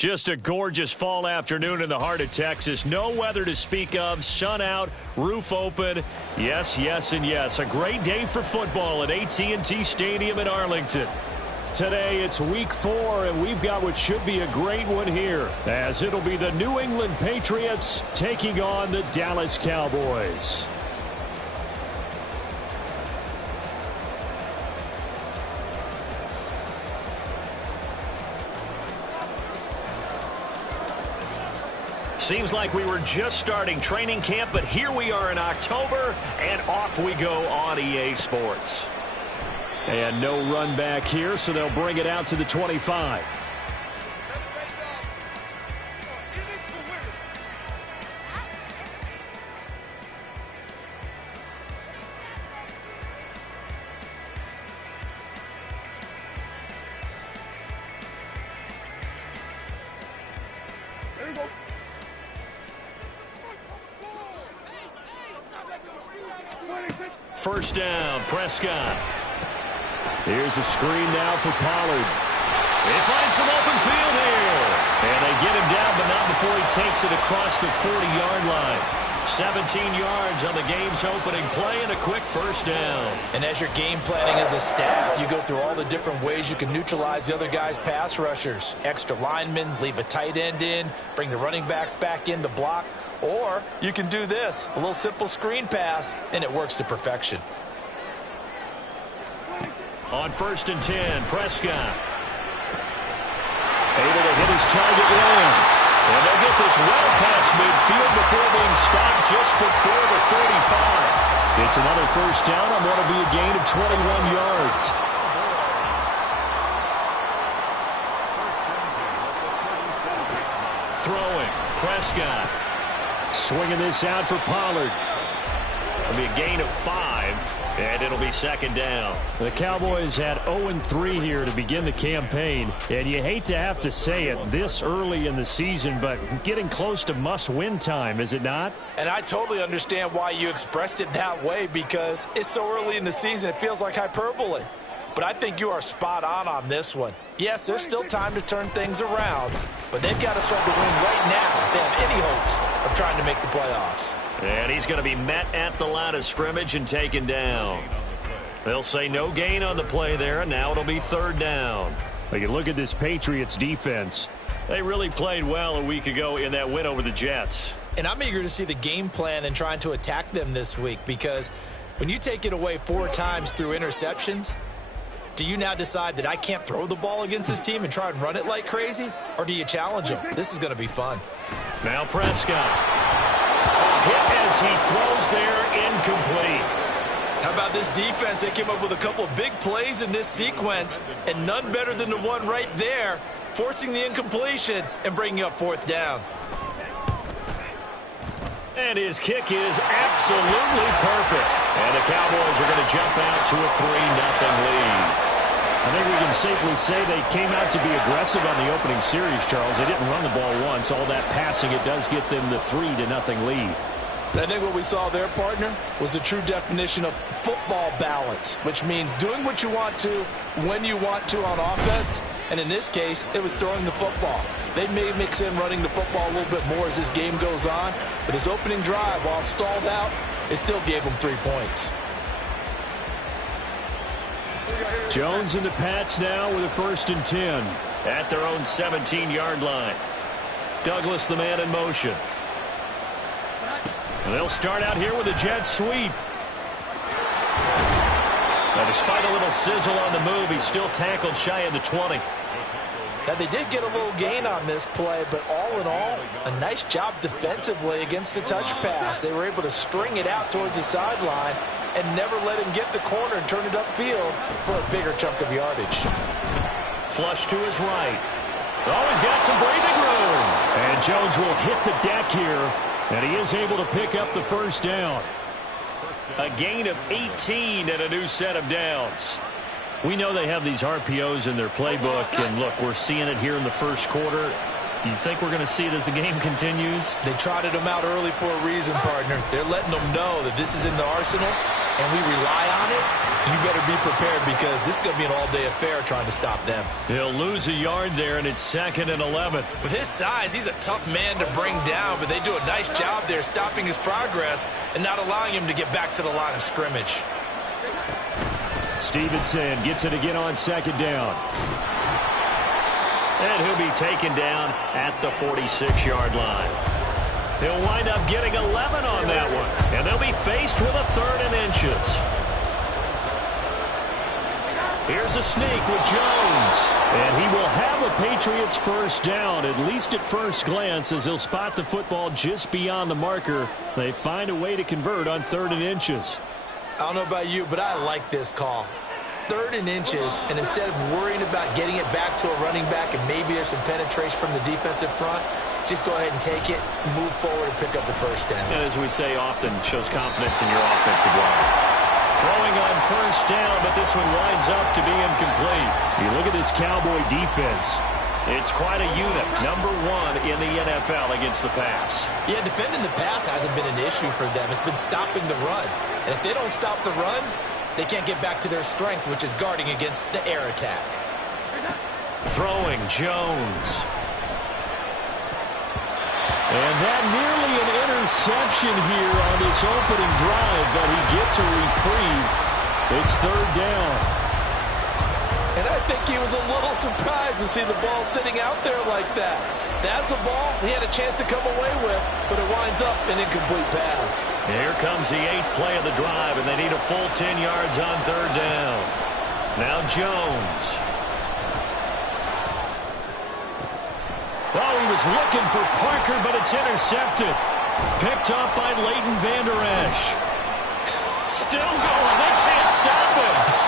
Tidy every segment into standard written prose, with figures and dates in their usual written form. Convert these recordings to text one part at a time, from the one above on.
Just a gorgeous fall afternoon in the heart of Texas. No weather to speak of. Sun out, roof open. Yes, yes, and yes. A great day for football at AT&T Stadium in Arlington. Today it's week 4, and we've got what should be a great one here, as it'll be the New England Patriots taking on the Dallas Cowboys. Seems like we were just starting training camp, but here we are in October, and off we go on EA Sports. And no run back here, so they'll bring it out to the 25. First down, Prescott. Here's a screen now for Pollard. They find some open field here. And they get him down, but not before he takes it across the 40-yard line. 17 yards on the game's opening play and a quick first down. And as you're game planning as a staff, you go through all the different ways you can neutralize the other guy's pass rushers. Extra linemen, leave a tight end in, bring the running backs back in to block. Or you can do this, a little simple screen pass, and it works to perfection. On 1st and 10, Prescott. Able to hit his target line. And they'll get this well past midfield before being stopped just before the 35. It's another first down on what will be a gain of 21 yards. Throwing, Prescott. Swinging this out for Pollard. It'll be a gain of 5, and it'll be second down. The Cowboys had 0-3 here to begin the campaign, and you hate to have to say it this early in the season, but getting close to must-win time, is it not? And I totally understand why you expressed it that way, because it's so early in the season, it feels like hyperbole. But I think you are spot on this one. Yes, there's still time to turn things around, but they've got to start to win right now if they have any hopes of trying to make the playoffs. And he's going to be met at the line of scrimmage and taken down. They'll say no gain on the play there, and now it'll be third down. But you look at this Patriots defense. They really played well a week ago in that win over the Jets. And I'm eager to see the game plan and trying to attack them this week, because when you take it away 4 times through interceptions, do you now decide that I can't throw the ball against this team and try and run it like crazy? Or do you challenge them? This is going to be fun. Now Prescott. Hit as he throws there, incomplete. How about this defense? They came up with a couple of big plays in this sequence, and none better than the one right there, forcing the incompletion and bringing up 4th down. And his kick is absolutely perfect. And the Cowboys are going to jump out to a 3-0 lead. I think we can safely say they came out to be aggressive on the opening series, Charles. They didn't run the ball once. All that passing, it does get them the 3-0 lead. I think what we saw there, partner, was a true definition of football balance, which means doing what you want to when you want to on offense. And in this case, it was throwing the football. They may mix in running the football a little bit more as this game goes on, but his opening drive, while it stalled out, it still gave them 3 points. Jones and the Pats now with a 1st and 10 at their own 17-yard line. Douglas, the man in motion. And they'll start out here with a jet sweep. Now, despite a little sizzle on the move, he's still tackled shy of the 20. Now, they did get a little gain on this play, but all in all, a nice job defensively against the touch pass. They were able to string it out towards the sideline and never let him get the corner and turn it upfield for a bigger chunk of yardage. Flush to his right. Oh, he's got some breathing room. And Jones will hit the deck here, and he is able to pick up the first down. A gain of 18 and a new set of downs. We know they have these RPOs in their playbook, and look, we're seeing it here in the first quarter. You think we're going to see it as the game continues? They trotted them out early for a reason, partner. They're letting them know that this is in the arsenal, and we rely on it, you better be prepared because this is going to be an all-day affair trying to stop them. He'll lose a yard there, and it's 2nd and 11. With his size, he's a tough man to bring down, but they do a nice job there stopping his progress and not allowing him to get back to the line of scrimmage. Stevenson gets it again on 2nd down. And he'll be taken down at the 46-yard line. He'll wind up getting 11 on that one. And they'll be faced with a 3rd and inches. Here's a sneak with Jones. And he will have a Patriots first down, at least at first glance, as he'll spot the football just beyond the marker. They find a way to convert on 3rd and inches. I don't know about you, but I like this call. 3rd and inches, and instead of worrying about getting it back to a running back and maybe there's some penetration from the defensive front, just go ahead and take it, move forward, and pick up the first down. And as we say often, shows confidence in your offensive line. Throwing on first down, but this one winds up to be incomplete. You look at this Cowboy defense. It's quite a unit, number 1 in the NFL against the pass. Yeah, defending the pass hasn't been an issue for them. It's been stopping the run. And if they don't stop the run, they can't get back to their strength, which is guarding against the air attack. Throwing Jones. And that nearly an interception here on this opening drive, but he gets a reprieve. It's 3rd down. And I think he was a little surprised to see the ball sitting out there like that. That's a ball he had a chance to come away with, but it winds up an incomplete pass. Here comes the 8th play of the drive, and they need a full 10 yards on 3rd down. Now Jones. Oh, he was looking for Parker, but it's intercepted. Picked up by Leighton Vander Esch. Still going. They can't stop him.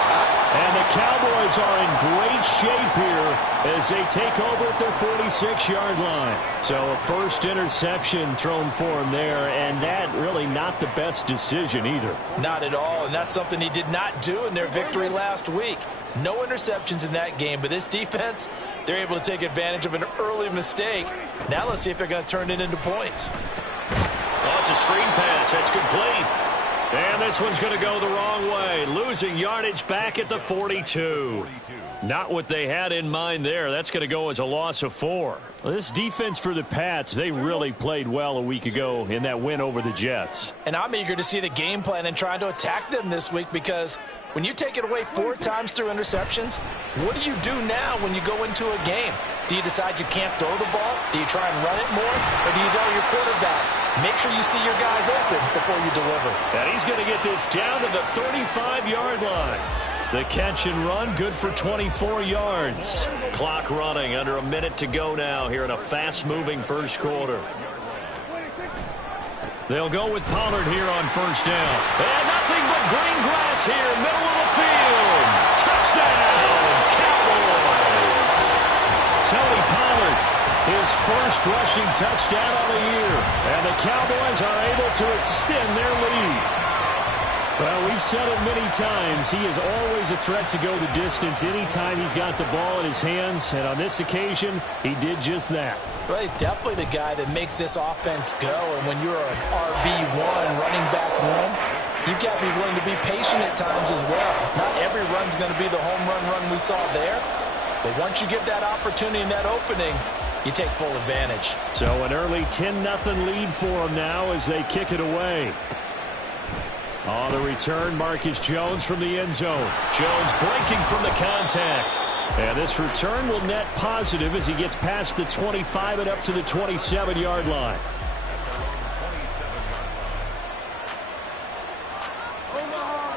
And the Cowboys are in great shape here as they take over at their 46-yard line. So a first interception thrown for him there, and that really not the best decision either. Not at all, and that's something he did not do in their victory last week. No interceptions in that game, but this defense, they're able to take advantage of an early mistake. Now let's see if they're going to turn it into points. Oh, it's a screen pass. That's complete. And this one's going to go the wrong way. Losing yardage back at the 42. Not what they had in mind there. That's going to go as a loss of 4. Well, this defense for the Pats, they really played well a week ago in that win over the Jets. And I'm eager to see the game plan and trying to attack them this week because when you take it away 4 times through interceptions, what do you do now when you go into a game? Do you decide you can't throw the ball? Do you try and run it more? Or do you tell your quarterback, make sure you see your guys open before you deliver? And he's going to get this down to the 35-yard line. The catch and run, good for 24 yards. Clock running, under a minute to go now here in a fast-moving first quarter. They'll go with Pollard here on first down. And nothing but green grass here, middle of the field. Touchdown, Cowboys. Tony Pollard, his first rushing touchdown of the year. And the Cowboys are able to extend their lead. Well, we've said it many times. He is always a threat to go the distance anytime he's got the ball in his hands. And on this occasion, he did just that. Well, he's definitely the guy that makes this offense go. And when you're an RB1, running back one, you've got to be willing to be patient at times as well. Not every run's going to be the home run we saw there. But once you get that opportunity and that opening, you take full advantage. So an early 10-0 lead for them now as they kick it away. On the return, Marcus Jones from the end zone. Jones breaking from the contact. And this return will net positive as he gets past the 25 and up to the 27-yard line.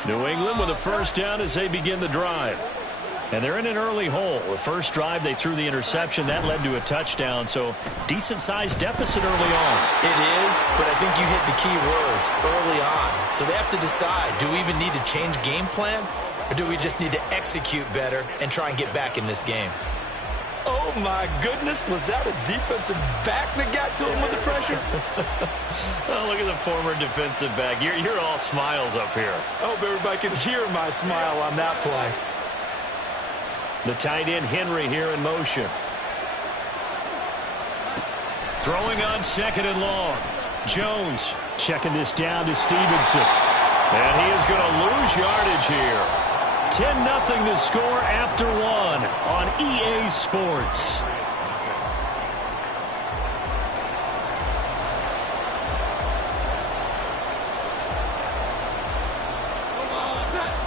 New England with a first down as they begin the drive. And they're in an early hole. The first drive, they threw the interception. That led to a touchdown, so decent-sized deficit early on. It is, but I think you hit the key words, early on. So they have to decide, do we even need to change game plan, or do we just need to execute better and try and get back in this game? Oh, my goodness. Was that a defensive back that got to him with the pressure? Oh, look at the former defensive back. You're all smiles up here. I hope everybody can hear my smile on that play. The tight end Henry here in motion. Throwing on second and long. Jones checking this down to Stevenson. And he is going to lose yardage here. 10-0 to score after one on EA Sports.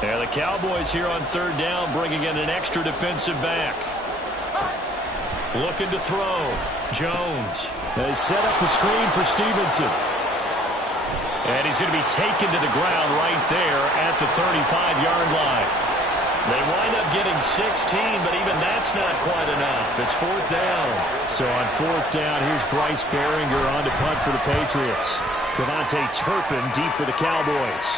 And the Cowboys here on third down bringing in an extra defensive back. Looking to throw. Jones. They set up the screen for Stevenson. And he's going to be taken to the ground right there at the 35-yard line. They wind up getting 16, but even that's not quite enough. It's fourth down. So on fourth down, here's Bryce Behringer on to punt for the Patriots. Devontae Turpin deep for the Cowboys.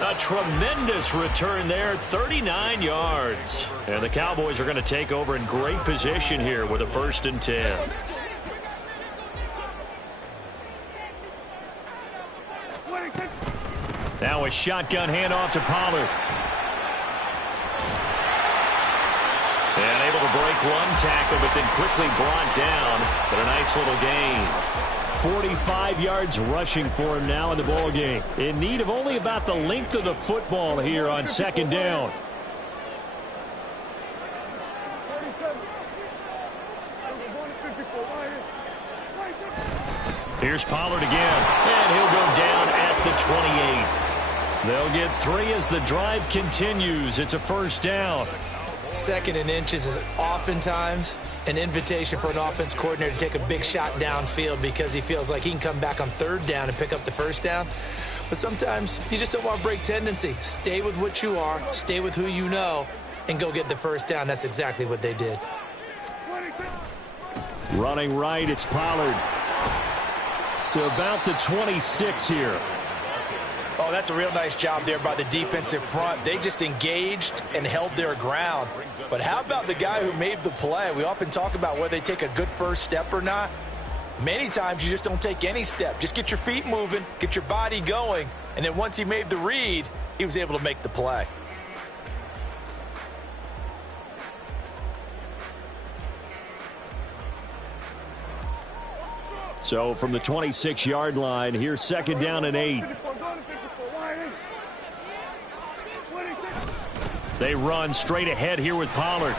A tremendous return there, 39 yards. And the Cowboys are going to take over in great position here with a 1st and 10. Now a shotgun handoff to Pollard. And able to break one tackle, but then quickly brought down. But a nice little gain. 45 yards rushing for him now in the ball game. In need of only about the length of the football here on 2nd down. Here's Pollard again, and he'll go down at the 28. They'll get 3 as the drive continues. It's a 1st down. 2nd and inches is oftentimes an invitation for an offense coordinator to take a big shot downfield because he feels like he can come back on 3rd down and pick up the 1st down. But sometimes you just don't want to break tendency. Stay with what you are, stay with who you know, and go get the 1st down. That's exactly what they did. Running right, it's Pollard. To about the 26 here. Oh, that's a real nice job there by the defensive front. They just engaged and held their ground. But how about the guy who made the play? We often talk about whether they take a good first step or not. Many times you just don't take any step. Just get your feet moving, get your body going, and then once he made the read, he was able to make the play. So from the 26-yard line, here's 2nd down and 8. They run straight ahead here with Pollard.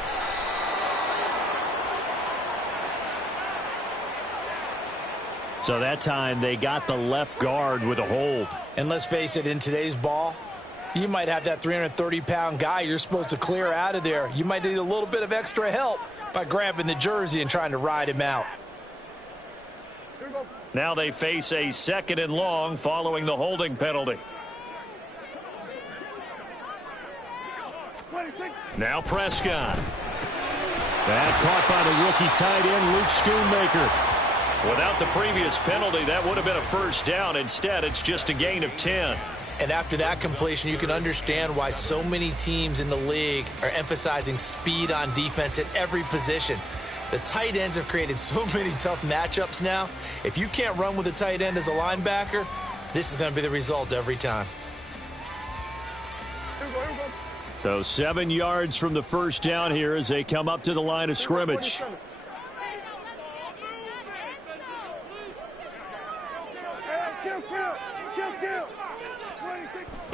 So that time they got the left guard with a hold. And let's face it, in today's ball, you might have that 330-pound guy you're supposed to clear out of there. You might need a little bit of extra help by grabbing the jersey and trying to ride him out. Now they face a 2nd and long following the holding penalty. Now Prescott. That caught by the rookie tight end, Luke Schoonmaker. Without the previous penalty, that would have been a 1st down. Instead, it's just a gain of 10. And after that completion, you can understand why so many teams in the league are emphasizing speed on defense at every position. The tight ends have created so many tough matchups now. If you can't run with a tight end as a linebacker, this is going to be the result every time. So 7 yards from the 1st down here as they come up to the line of scrimmage.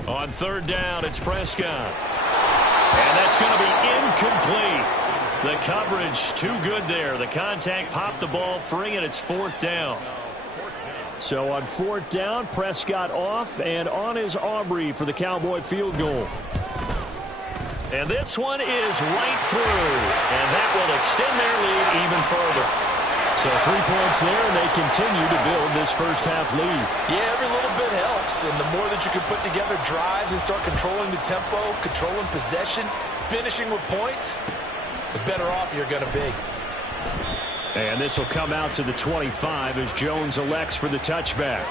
On 3rd down, it's Prescott. And that's going to be incomplete. The coverage too good there. The contact popped the ball free, and it's 4th down. So on 4th down, Prescott off, and on is Aubrey for the Cowboy field goal. And this one is right through, and that will extend their lead even further. So 3 points there, and they continue to build this first-half lead. Yeah, every little bit helps, and the more that you can put together drives and start controlling the tempo, controlling possession, finishing with points, the better off you're going to be. And this will come out to the 25 as Jones elects for the touchback.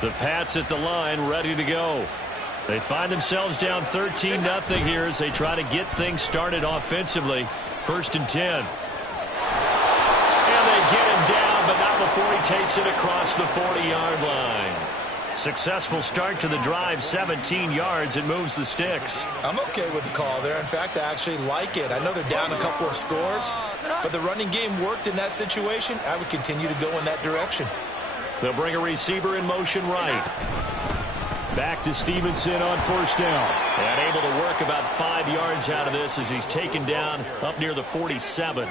The Pats at the line, ready to go. They find themselves down 13-0 here as they try to get things started offensively. 1st and 10. And they get him down, but not before he takes it across the 40-yard line. Successful start to the drive, 17 yards. It moves the sticks. I'm okay with the call there. In fact, I actually like it. I know they're down a couple of scores, but the running game worked in that situation. I would continue to go in that direction. They'll bring a receiver in motion right. Back to Stevenson on first down. And able to work about 5 yards out of this as he's taken down up near the 47.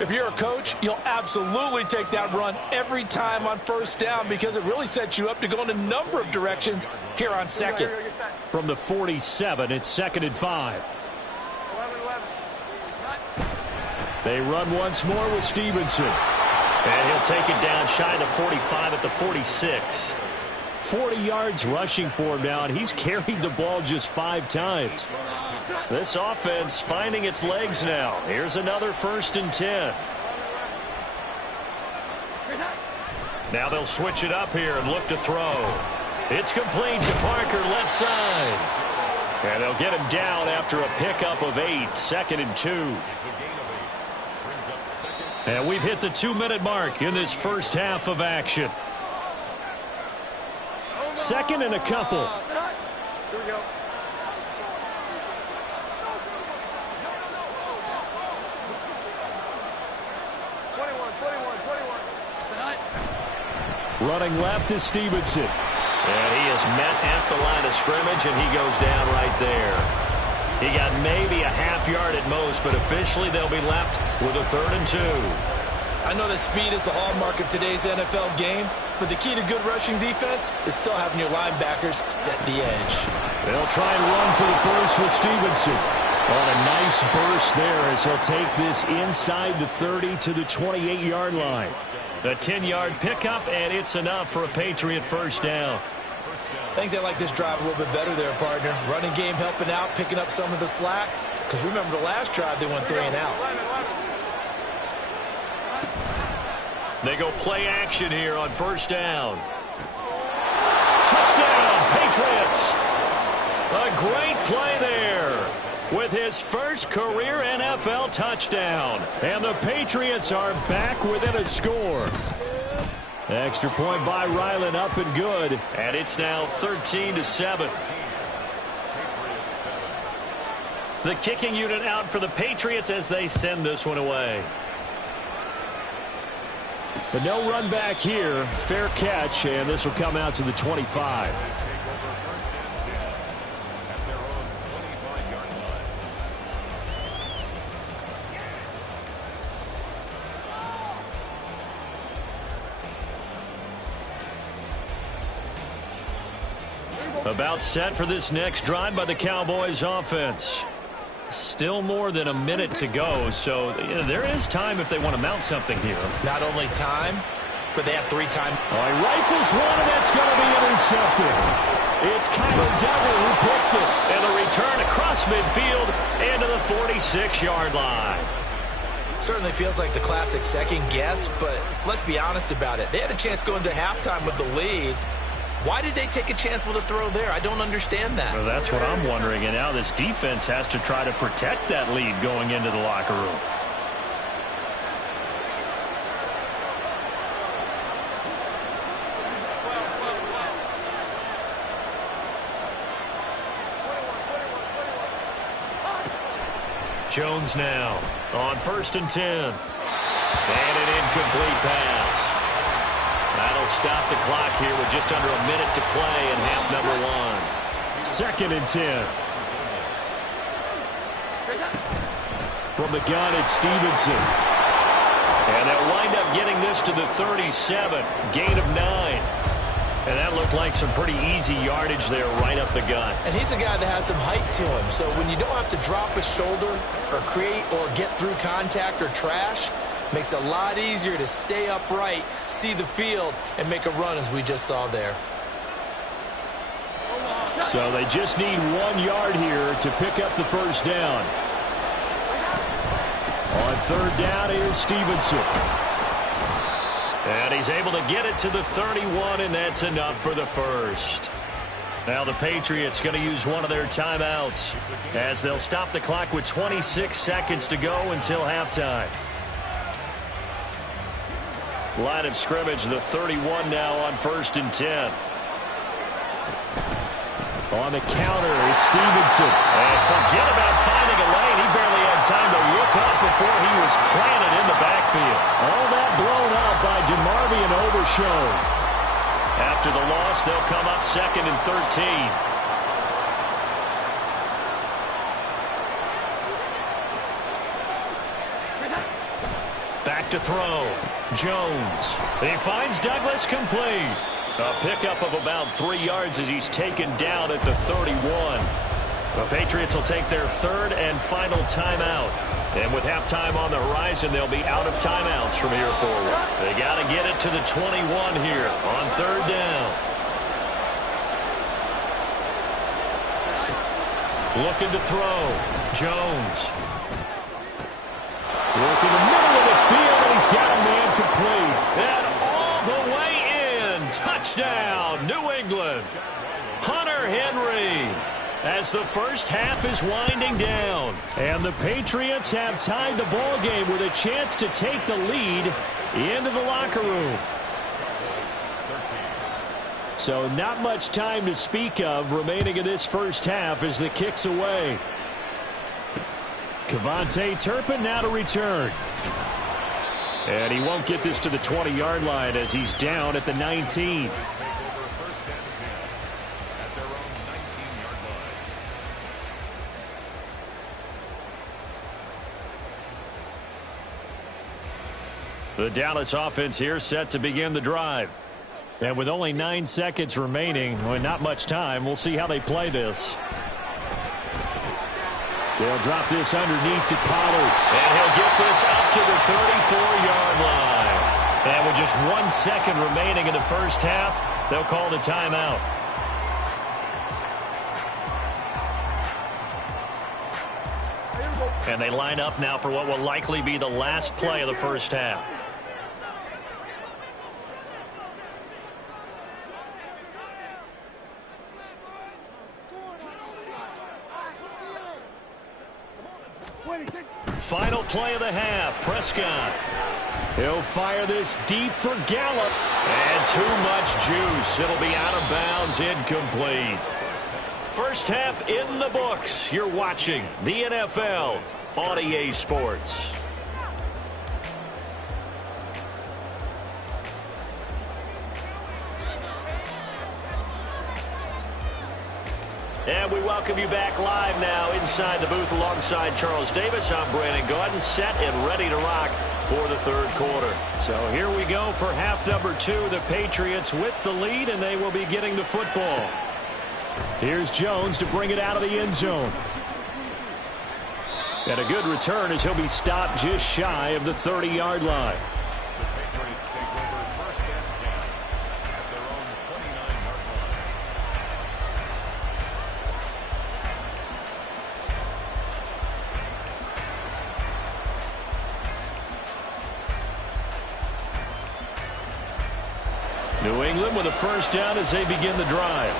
If you're a coach, you'll absolutely take that run every time on first down because it really sets you up to go in a number of directions here on second. From the 47, it's 2nd and 5. They run once more with Stevenson. And he'll take it down shy of the 45 at the 46. 40 yards rushing for him now, and he's carried the ball just 5 times. This offense finding its legs now. Here's another 1st and 10. Now they'll switch it up here and look to throw. It's complete to Parker, left side. And they'll get him down after a pickup of 8, 2nd and 2. And we've hit the 2-minute mark in this first half of action. 2nd and a couple. Here we go. Running left is Stevenson. And he is met at the line of scrimmage, and he goes down right there. He got maybe a half yard at most, but officially they'll be left with a 3rd and 2. I know that speed is the hallmark of today's NFL game, but the key to good rushing defense is still having your linebackers set the edge. They'll try and run for the first with Stevenson. On a nice burst there as he'll take this inside the 30 to the 28-yard line. The 10-yard pickup, and it's enough for a Patriot first down. I think they like this drive a little bit better there, partner. Running game helping out, picking up some of the slack. Because remember the last drive, they went 3 and out. They go play action here on first down. Touchdown, Patriots. A great play there with his first career NFL touchdown. And the Patriots are back within a score. Extra point by Ryland, up and good. And it's now 13-7. The kicking unit out for the Patriots as they send this one away. But no run back here. Fair catch, and this will come out to the 25. About set for this next drive by the Cowboys offense. Still more than a minute to go, so there is time if they want to mount something here. Not only time, but they have 3 times. He rifles one, and that's going to be intercepted. It's Kyler Duggar who picks it. And the return across midfield into the 46-yard line. Certainly feels like the classic second guess, but let's be honest about it. They had a chance going to halftime with the lead. Why did they take a chance with a throw there? I don't understand that. Well, that's what I'm wondering. And now this defense has to try to protect that lead going into the locker room. Jones now on 1st and 10. And an incomplete pass. That'll stop the clock here with just under a minute to play in half number 1. 2nd and 10. From the gun, it's Stevenson. And they'll wind up getting this to the 37. Gain of 9. And that looked like some pretty easy yardage there right up the gut. And he's a guy that has some height to him. So when you don't have to drop a shoulder or create or get through contact or trash, makes it a lot easier to stay upright, see the field, and make a run as we just saw there. So they just need 1 yard here to pick up the first down. On 3rd down, here's Stevenson. And he's able to get it to the 31, and that's enough for the first. Now the Patriots going to use one of their timeouts as they'll stop the clock with 26 seconds to go until halftime. Line of scrimmage, the 31 now on 1st and 10. On the counter, it's Stevenson. And forget about finding a lane. He barely had time to look up before he was planted in the backfield. All that blown up by DeMarvion Overshown. After the loss, they'll come up 2nd and 13. Back to throw. Jones. He finds Douglas complete. A pickup of about 3 yards as he's taken down at the 31. The Patriots will take their 3rd and final timeout. And with halftime on the horizon, they'll be out of timeouts from here forward. They got to get it to the 21 here on 3rd down. Looking to throw. Jones. Working the middle of the field, and he's got a man complete. And all the way in. Touchdown, New England. Hunter Henry. As the first half is winding down. And the Patriots have tied the ball game with a chance to take the lead into the locker room. So not much time to speak of remaining in this first half as the kick's away. Kevontae Turpin now to return. And he won't get this to the 20-yard line as he's down at the 19. The Dallas offense here set to begin the drive. And with only 9 seconds remaining, well, not much time, we'll see how they play this. They'll drop this underneath to Pollard. And he'll get this up to the 34-yard line. And with just 1 second remaining in the first half, they'll call the timeout. And they line up now for what will likely be the last play of the first half. Final play of the half. Prescott. He'll fire this deep for Gallup. And too much juice. It'll be out of bounds, incomplete. First half in the books. You're watching the NFL on EA Sports. And we welcome you back live now inside the booth alongside Charles Davis. I'm Brandon Gaudin, set and ready to rock for the third quarter. So here we go for half number 2. The Patriots with the lead, and they will be getting the football. Here's Jones to bring it out of the end zone. And a good return as he'll be stopped just shy of the 30-yard line. New England with a first down as they begin the drive.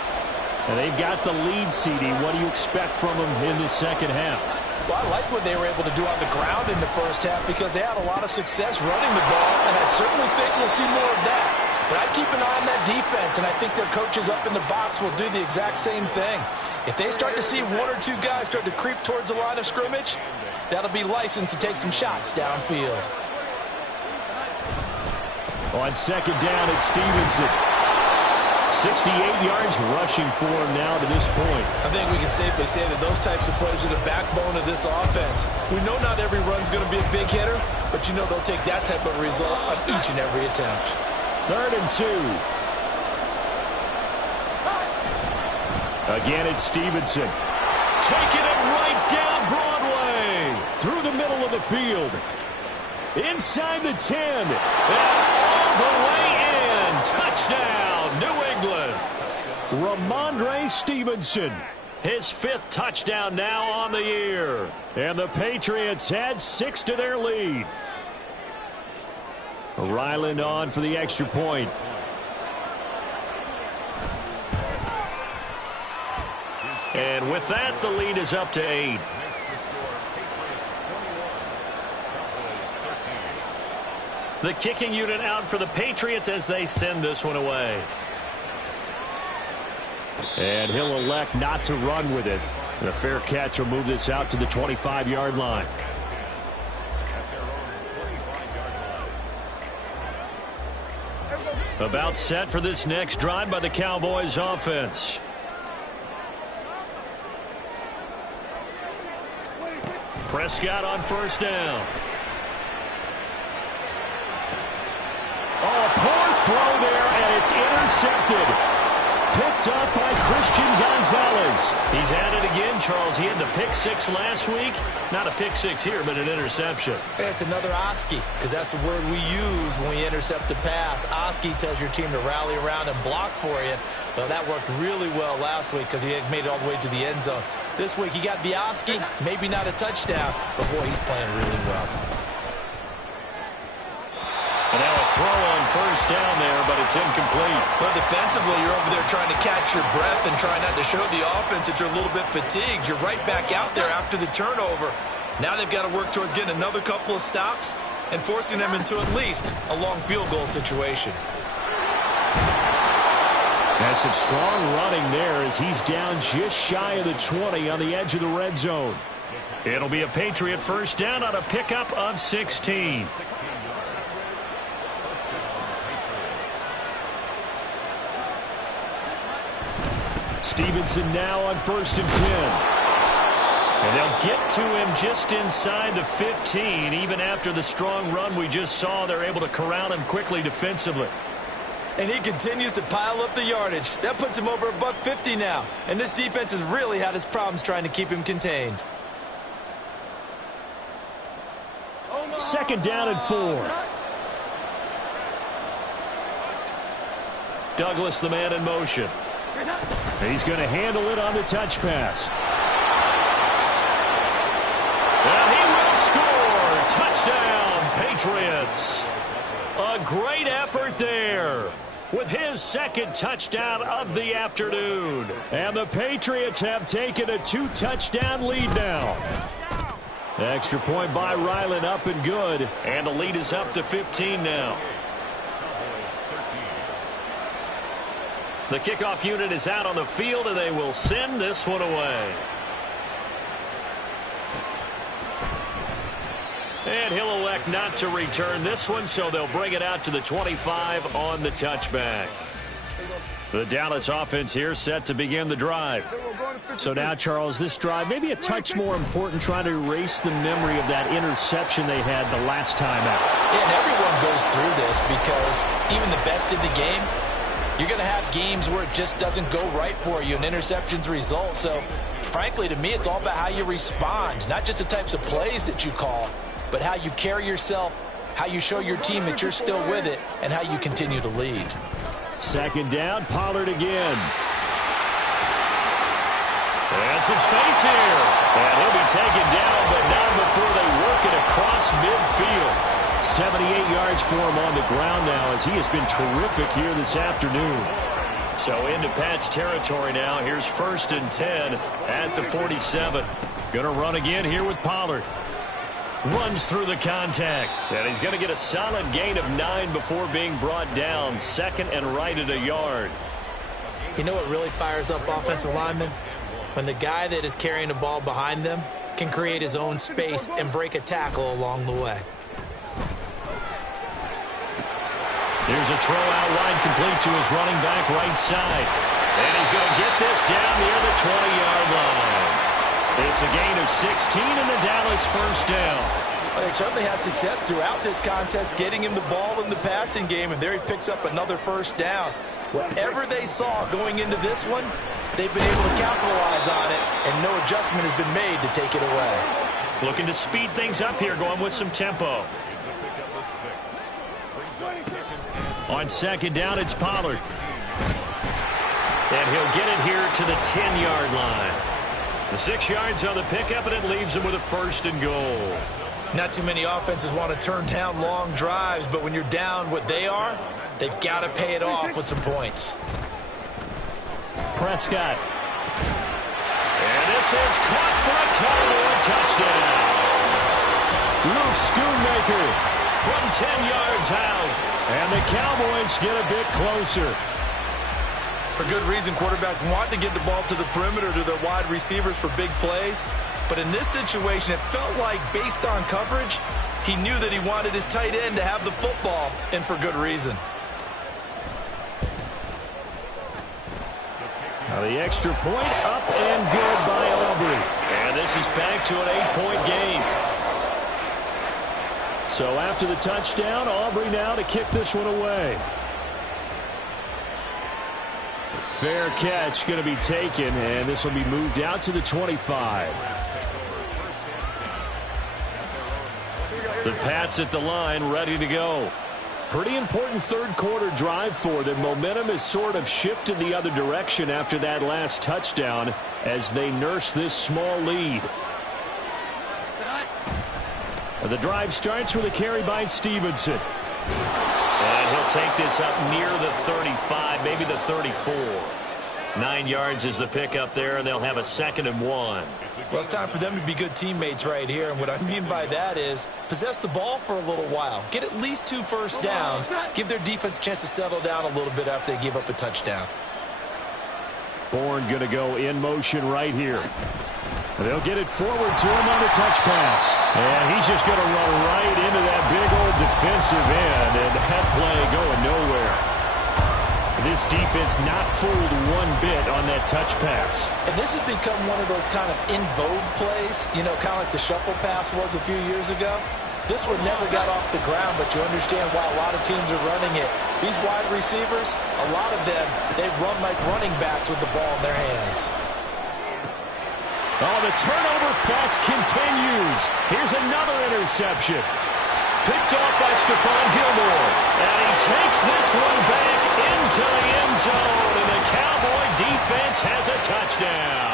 And they've got the lead, CD. What do you expect from them in the second half? Well, I like what they were able to do on the ground in the first half because they had a lot of success running the ball, and I certainly think we'll see more of that. But I'd keep an eye on that defense, and I think their coaches up in the box will do the exact same thing. If they start to see 1 or 2 guys start to creep towards the line of scrimmage, that'll be licensed to take some shots downfield. On second down, it's Stevenson. 68 yards rushing for him now to this point. I think we can safely say that those types of plays are the backbone of this offense. We know not every run's going to be a big hitter, but you know they'll take that type of result on each and every attempt. 3rd and 2. Again, it's Stevenson. Taking it right down Broadway. Through the middle of the field. Inside the 10. And all the way in. Touchdown, New England. Ramondre Stevenson. His 5th touchdown now on the year. And the Patriots add 6 to their lead. Ryland on for the extra point. And with that, the lead is up to 8. The kicking unit out for the Patriots as they send this one away. And he'll elect not to run with it. And a fair catch will move this out to the 25-yard line. About set for this next drive by the Cowboys offense. Prescott on first down. Oh, a poor throw there, and it's intercepted. Picked up by Christian Gonzalez. He's at it again, Charles. He had the pick six last week. Not a pick six here, but an interception. It's another Oski, because that's the word we use when we intercept a pass. Oski tells your team to rally around and block for you. Well, that worked really well last week because he had made it all the way to the end zone. This week he got the Oski, maybe not a touchdown, but boy, he's playing really well. And now a throw on first down there, but it's incomplete. But defensively, you're over there trying to catch your breath and trying not to show the offense that you're a little bit fatigued. You're right back out there after the turnover. Now they've got to work towards getting another couple of stops and forcing them into at least a long field goal situation. That's some strong running there as he's down just shy of the 20 on the edge of the red zone. It'll be a Patriot first down on a pickup of 16. Stevenson now on first and 10. And they'll get to him just inside the 15. Even after the strong run we just saw, they're able to corral him quickly defensively. And he continues to pile up the yardage. That puts him over $150 now. And this defense has really had its problems trying to keep him contained. Second down and 4. Douglas, the man in motion. He's going to handle it on the touch pass. And he will score. Touchdown, Patriots. A great effort there with his second touchdown of the afternoon. And the Patriots have taken a 2-touchdown lead now. Extra point by Ryland, up and good. And the lead is up to 15 now. The kickoff unit is out on the field, and they will send this one away. And he'll elect not to return this one, so they'll bring it out to the 25 on the touchback. The Dallas offense here set to begin the drive. So now, Charles, this drive maybe a touch more important, trying to erase the memory of that interception they had the last time out. Yeah, and everyone goes through this because even the best in the game, you're going to have games where it just doesn't go right for you and interceptions result. So, frankly, to me, it's all about how you respond, not just the types of plays that you call, but how you carry yourself, how you show your team that you're still with it, and how you continue to lead. Second down, Pollard again. And some space here. And he'll be taken down, but not before they work it across midfield. 78 yards for him on the ground now as he has been terrific here this afternoon. So into Pat's territory now. Here's first and 10 at the 47. Going to run again here with Pollard. Runs through the contact. And he's going to get a solid gain of 9 before being brought down. Second and right at a yard. You know what really fires up offensive linemen? When the guy that is carrying the ball behind them can create his own space and break a tackle along the way. Here's a throw out wide, complete to his running back right side. And he's going to get this down near the 20-yard line. It's a gain of 16 and the Dallas first down. Well, they certainly had success throughout this contest getting him the ball in the passing game, and there he picks up another first down. Whatever they saw going into this one, they've been able to capitalize on it, and no adjustment has been made to take it away. Looking to speed things up here, going with some tempo. On second down, it's Pollard. And he'll get it here to the 10-yard line. The 6 yards on the pickup, and it leaves him with a first and goal. Not too many offenses want to turn down long drives, but when you're down what they are, they've got to pay it off with some points. Prescott. And this is caught for a Cowboy touchdown. Luke Schoonmaker from 10 yards out. And the Cowboys get a bit closer. For good reason, quarterbacks want to get the ball to the perimeter to their wide receivers for big plays. But in this situation, it felt like, based on coverage, he knew that he wanted his tight end to have the football, and for good reason. Now the extra point up and good by Aubrey. And this is back to an 8-point game. So after the touchdown, Aubrey now to kick this one away. Fair catch going to be taken, and this will be moved out to the 25. The Pats at the line, ready to go. Pretty important third quarter drive for them. Momentum has sort of shifted the other direction after that last touchdown as they nurse this small lead. The drive starts with a carry by Stevenson. And he'll take this up near the 35, maybe the 34. 9 yards is the pickup there, and they'll have a 2nd and 1. Well, it's time for them to be good teammates right here, and what I mean by that is possess the ball for a little while. Get at least 2 first downs. Give their defense a chance to settle down a little bit after they give up a touchdown. Bourne going to go in motion right here. They'll get it forward to him on the touch pass. And he's just going to run right into that big old defensive end, and that play going nowhere. This defense not fooled one bit on that touch pass. And this has become one of those kind of in vogue plays, you know, kind of like the shuffle pass was a few years ago. This one never got off the ground, but you understand why a lot of teams are running it. These wide receivers, a lot of them, they run like running backs with the ball in their hands. Oh, the turnover fest continues. Here's another interception. Picked off by Stephon Gilmore. And he takes this one back into the end zone. And the Cowboy defense has a touchdown.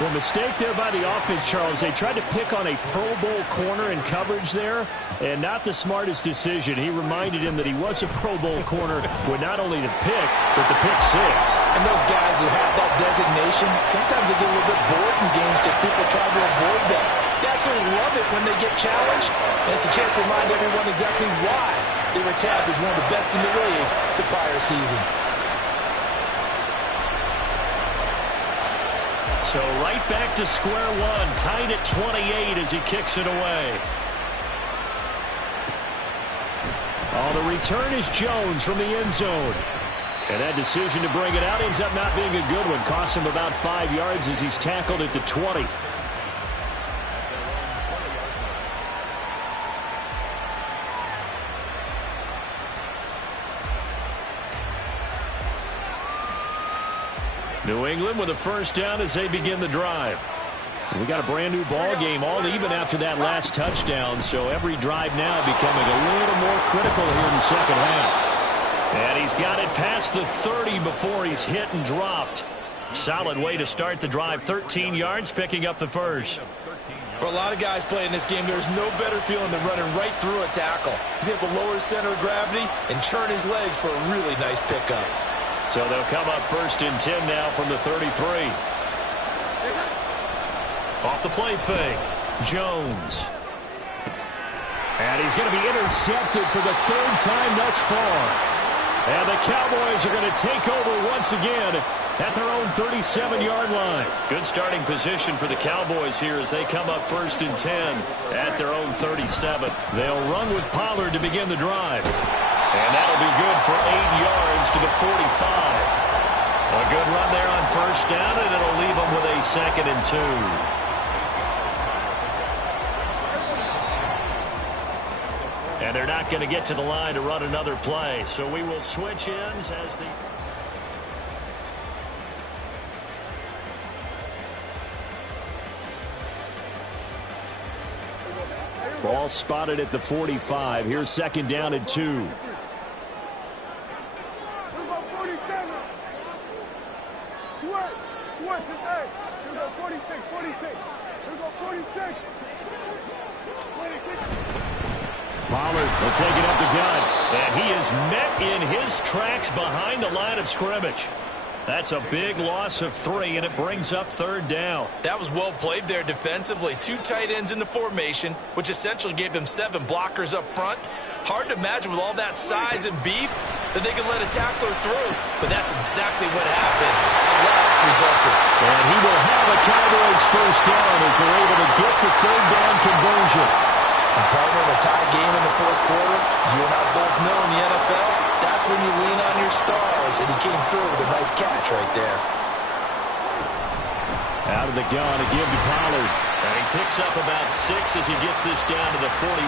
Well, mistake there by the offense, Charles. They tried to pick on a Pro Bowl corner in coverage there, and not the smartest decision. He reminded him that he was a Pro Bowl corner with not only the pick, but the pick 6. And those guys who have that designation, sometimes they get a little bit bored in games because people try to avoid them. They absolutely love it when they get challenged, and it's a chance to remind everyone exactly why they were tabbed as one of the best in the league the prior season. So right back to square one, tied at 28 as he kicks it away. Oh, the return is Jones from the end zone. And that decision to bring it out ends up not being a good one. Costs him about 5 yards as he's tackled at the 20. New England with a first down as they begin the drive. We got a brand new ball game, all even after that last touchdown, so every drive now becoming a little more critical here in the second half. And he's got it past the 30 before he's hit and dropped. Solid way to start the drive. 13 yards, picking up the first. For a lot of guys playing this game, there's no better feeling than running right through a tackle. He's able to lower his center of gravity and churn his legs for a really nice pickup. So they'll come up 1st and 10 now from the 33. Off the play fake, Jones. And he's going to be intercepted for the 3rd time thus far. And the Cowboys are going to take over once again at their own 37-yard line. Good starting position for the Cowboys here as they come up 1st and 10 at their own 37. They'll run with Pollard to begin the drive. And that'll be good for 8 yards to the 45. A good run there on 1st down, and it'll leave them with a 2nd and 2. And they're not going to get to the line to run another play, so we will switch ends as the... Ball spotted at the 45. Here's 2nd down and 2. Pollard will take it up the gut, and he is met in his tracks behind the line of scrimmage. That's a big loss of 3, and it brings up 3rd down. That was well played there defensively. 2 tight ends in the formation, which essentially gave them 7 blockers up front. Hard to imagine with all that size and beef, that they could let a tackler through. But that's exactly what happened. A loss resulted. And he will have a Cowboys first down as they're able to get the third down conversion. And partner, in a tie game in the fourth quarter, you and I both know in the NFL, that's when you lean on your stars. And he came through with a nice catch right there. Out of the gun to give to Pollard. And he picks up about 6 as he gets this down to the 41.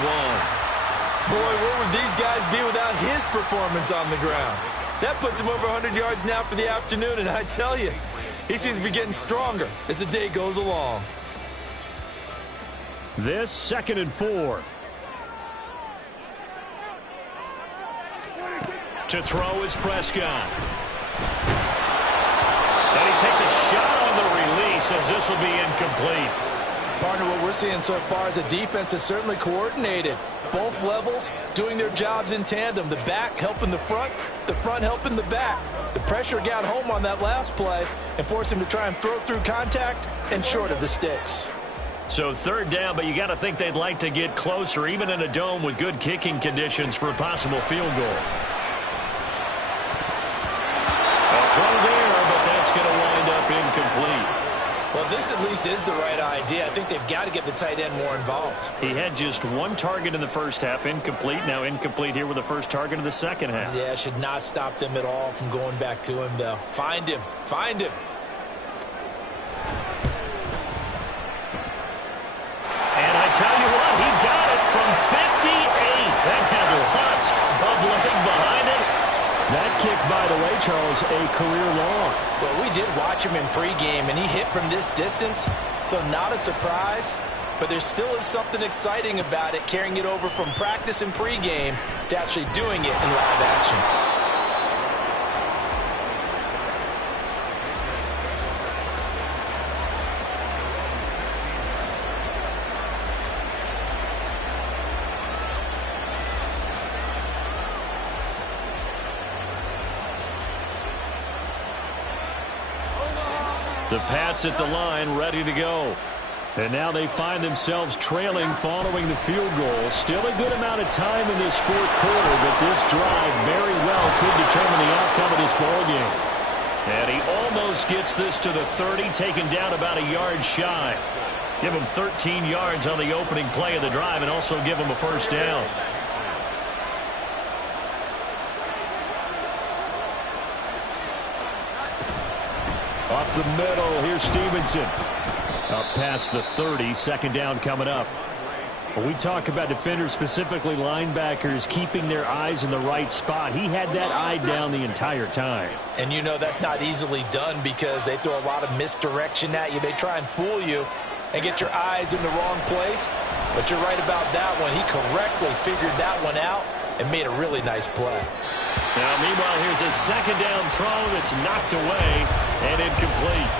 Boy, where would these guys be without his performance on the ground? That puts him over 100 yards now for the afternoon, and I tell you, he seems to be getting stronger as the day goes along. This 2nd and 4. To throw is Prescott. And he takes a shot on the release as this will be incomplete. Partner, what we're seeing so far is a defense is certainly coordinated. Both levels doing their jobs in tandem. The back helping the front helping the back. The pressure got home on that last play and forced him to try and throw through contact and short of the sticks. So 3rd down, but you got to think they'd like to get closer, even in a dome with good kicking conditions for a possible field goal. A throw there, but that's going to wind up incomplete. Well, this at least is the right idea. I think they've got to get the tight end more involved. He had just 1 target in the first half, incomplete. Now incomplete here with the first target in the second half. Yeah, should not stop them at all from going back to him, though. Find him. Find him. And I tell you what, he got it from 58. That had lots of leg behind it. That kick, by the way, Charles, a career long. Well, we did watch him in pregame, and he hit from this distance, so not a surprise. But there still is something exciting about it, carrying it over from practice and pregame to actually doing it in live action. The Pats at the line, ready to go. And now they find themselves trailing following the field goal. Still a good amount of time in this fourth quarter, but this drive very well could determine the outcome of this ballgame. And he almost gets this to the 30, taken down about a yard shy. Give him 13 yards on the opening play of the drive and also give him a first down. Up the middle, here's Stevenson. Up past the 30, 2nd down coming up. When we talk about defenders, specifically linebackers, keeping their eyes in the right spot, he had that eye down the entire time. And you know that's not easily done because they throw a lot of misdirection at you. They try and fool you and get your eyes in the wrong place. But you're right about that one. He correctly figured that one out and made a really nice play. Now, meanwhile, here's a 2nd down throw that's knocked away and incomplete.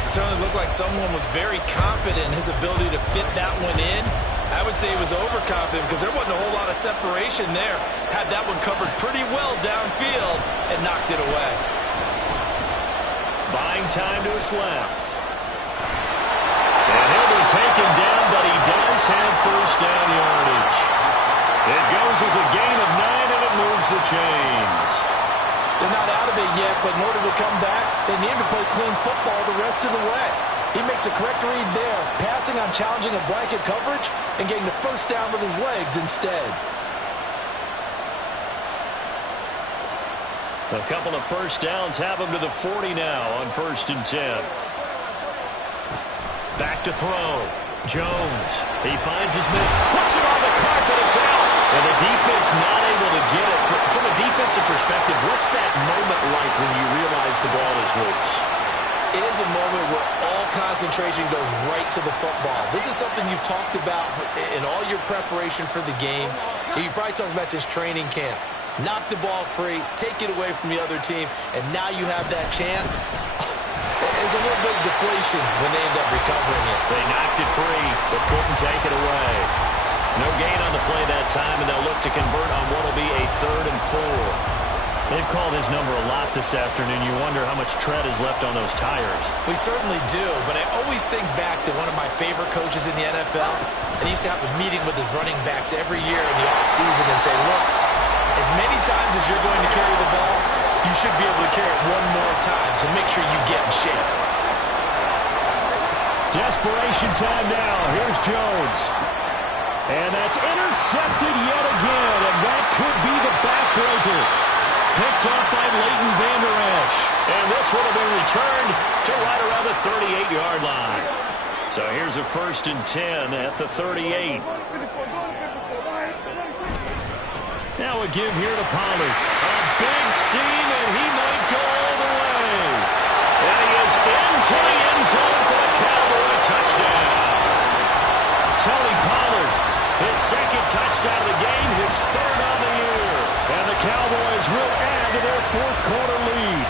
It certainly looked like someone was very confident in his ability to fit that one in. I would say he was overconfident because there wasn't a whole lot of separation there. Had that one covered pretty well downfield and knocked it away. Buying time to his left. And he'll be taken down, but he does have first down yardage. It goes as a gain of 9, and it moves the chains. They're not out of it yet, but in order to come back, they need to play clean football the rest of the way. He makes the correct read there, passing on challenging a blanket coverage and getting the first down with his legs instead. A couple of first downs have him to the 40 now on 1st and 10. Back to throw. Jones. He finds his man. Puts it on the carpet. It's out. And the defense not able to get it. From a defensive perspective, what's that moment like when you realize the ball is loose? It is a moment where all concentration goes right to the football. This is something you've talked about in all your preparation for the game. You probably talked about this training camp. Knock the ball free, take it away from the other team, and now you have that chance. There's a little bit of deflation when they end up recovering it. They knocked it free, but couldn't take it away. No gain on the play that time, and they'll look to convert on what will be a 3rd and 4. They've called his number a lot this afternoon. You wonder how much tread is left on those tires. We certainly do, but I always think back to one of my favorite coaches in the NFL, and he used to have a meeting with his running backs every year in the offseason and say, look, As many times as you're going to carry the ball, you should be able to carry it one more time, so make sure you get in shape. Desperation time now. Here's Jones. And that's intercepted yet again, and that could be the backbreaker. Picked off by Leighton Vander Esch. And this one will be returned to right around the 38-yard line. So here's a 1st and 10 at the 38. Now a give here to Pollard. A big seam, and he might go all the way. And he is into the end zone for the Cowboy touchdown. Tony Pollard, his 2nd touchdown of the game, his 3rd on the year. And the Cowboys will add to their 4th quarter lead.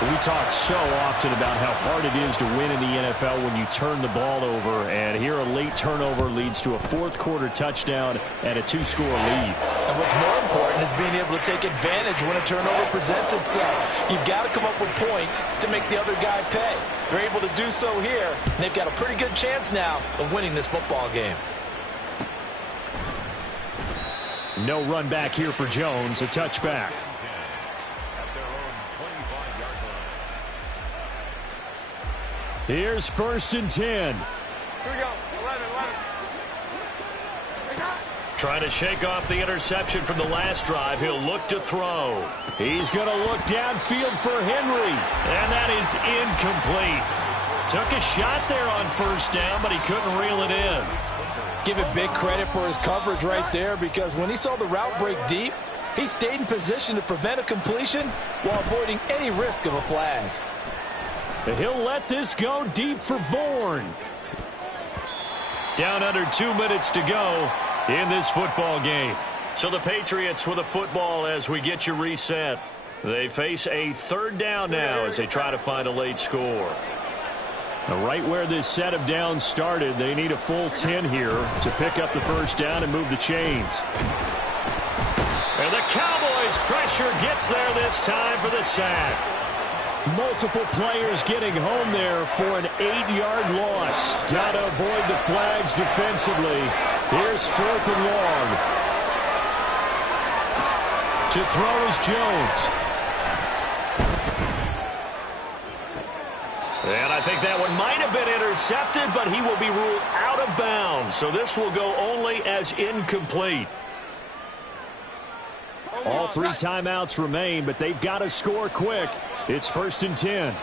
We talk so often about how hard it is to win in the NFL when you turn the ball over, and here a late turnover leads to a 4th quarter touchdown and a 2-score lead. And what's more important is being able to take advantage when a turnover presents itself. You've got to come up with points to make the other guy pay. They're able to do so here, and they've got a pretty good chance now of winning this football game. No run back here for Jones, a touchback. Here's 1st and 10. Here we go. 11. Trying to shake off the interception from the last drive. He'll look to throw. He's going to look downfield for Henry. And that is incomplete. Took a shot there on 1st down, but he couldn't reel it in. Give it big credit for his coverage right there, because when he saw the route break deep, he stayed in position to prevent a completion while avoiding any risk of a flag. He'll let this go deep for Bourne. Down under 2 minutes to go in this football game. So the Patriots with a football as we get you reset. They face a 3rd down now as they try to find a late score. Now, right where this set of downs started, they need a full 10 here to pick up the 1st down and move the chains. And the Cowboys pressure gets there this time for the sack. Multiple players getting home there for an 8-yard loss. Got to avoid the flags defensively. Here's 4th and long. To throw is Jones. And I think that one might have been intercepted, but he will be ruled out of bounds. So this will go only as incomplete. All 3 timeouts remain, but they've got to score quick. It's 1st and 10.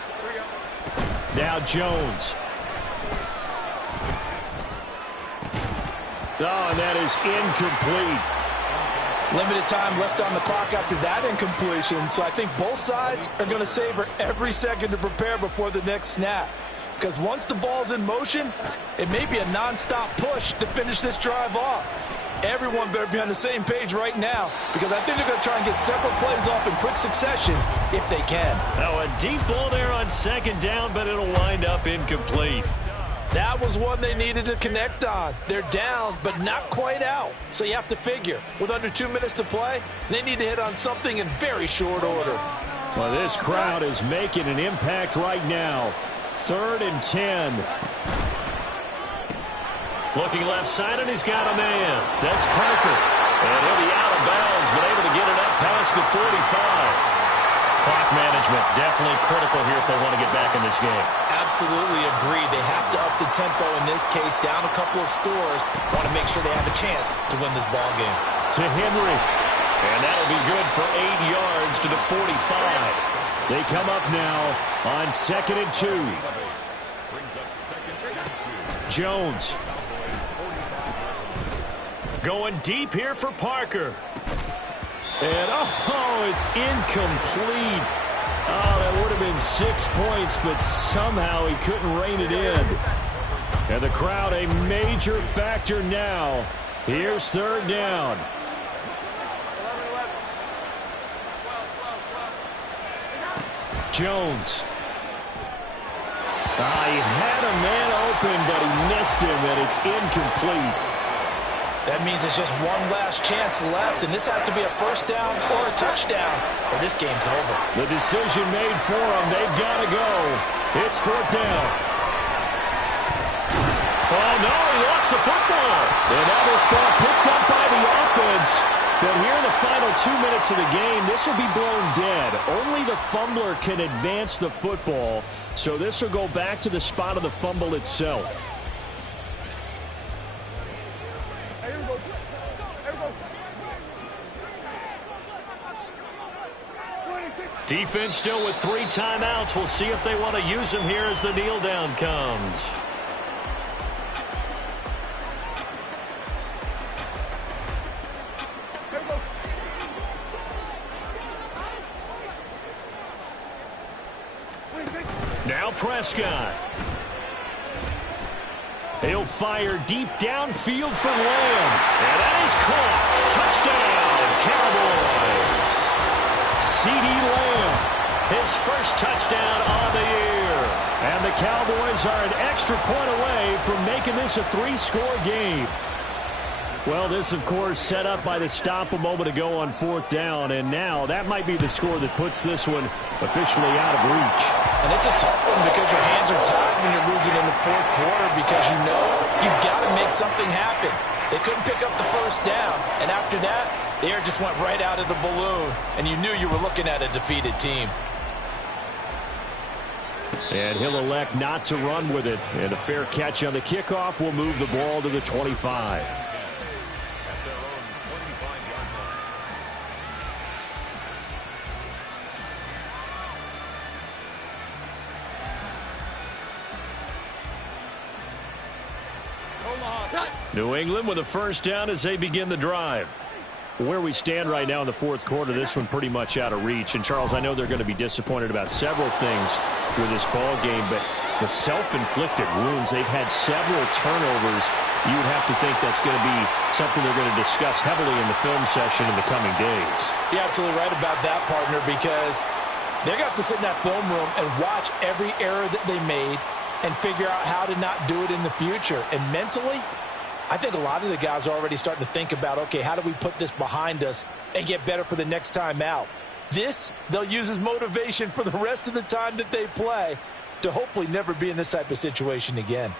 Now Jones. Oh, and that is incomplete. Limited time left on the clock after that incompletion, so I think both sides are going to savor every second to prepare before the next snap. Because once the ball's in motion, it may be a non-stop push to finish this drive off. Everyone better be on the same page right now, because I think they're going to try and get several plays off in quick succession if they can. Now a deep ball there on 2nd down, but it'll wind up incomplete. That was one they needed to connect on. They're down, but not quite out. So you have to figure, with under 2 minutes to play, they need to hit on something in very short order. Well, this crowd is making an impact right now. 3rd and 10. Looking left side, and he's got a man. That's Parker. And he'll be out of bounds, but able to get it up past the 45. Clock management definitely critical here if they want to get back in this game. Absolutely agreed. They have to up the tempo in this case, down a couple of scores. Want to make sure they have a chance to win this ball game. To Henry. And that'll be good for 8 yards to the 45. They come up now on 2nd and 2. Jones. Going deep here for Parker. And, oh, it's incomplete. Oh, that would have been 6 points, but somehow he couldn't rein it in. And the crowd a major factor now. Here's 3rd down. Jones. He had a man open, but he missed him, and it's incomplete. That means it's just one last chance left, and this has to be a 1st down or a touchdown, or this game's over. The decision made for them. They've got to go. It's 4th down. Oh, no, he lost the football. And now this ball picked up by the offense. But here in the final 2 minutes of the game, this will be blown dead. Only the fumbler can advance the football, so this will go back to the spot of the fumble itself. Defense still with 3 timeouts. We'll see if they want to use them here as the kneel down comes. Now Prescott. He'll fire deep downfield for Lamb. And that is caught. Touchdown, Cowboys. C.D. Lamb, his first touchdown on the year. And the Cowboys are an extra point away from making this a 3-score game. Well, this, of course, set up by the stop a moment ago on 4th down. And now that might be the score that puts this one officially out of reach. And it's a tough one because your hands are tied when you're losing in the 4th quarter because you know you've got to make something happen. They couldn't pick up the first down. And after that, the air just went right out of the balloon. And you knew you were looking at a defeated team. And he'll elect not to run with it. And a fair catch on the kickoff will move the ball to the 25. New England with a first down as they begin the drive. Where we stand right now in the 4th quarter, this one pretty much out of reach. And, Charles, I know they're going to be disappointed about several things with this ball game, but the self-inflicted wounds, they've had several turnovers. You would have to think that's going to be something they're going to discuss heavily in the film session in the coming days. You're absolutely right about that, partner, because they're going to have to sit in that film room and watch every error that they made and figure out how to not do it in the future. And mentally, I think a lot of the guys are already starting to think about, okay, how do we put this behind us and get better for the next time out? This, they'll use as motivation for the rest of the time that they play to hopefully never be in this type of situation again.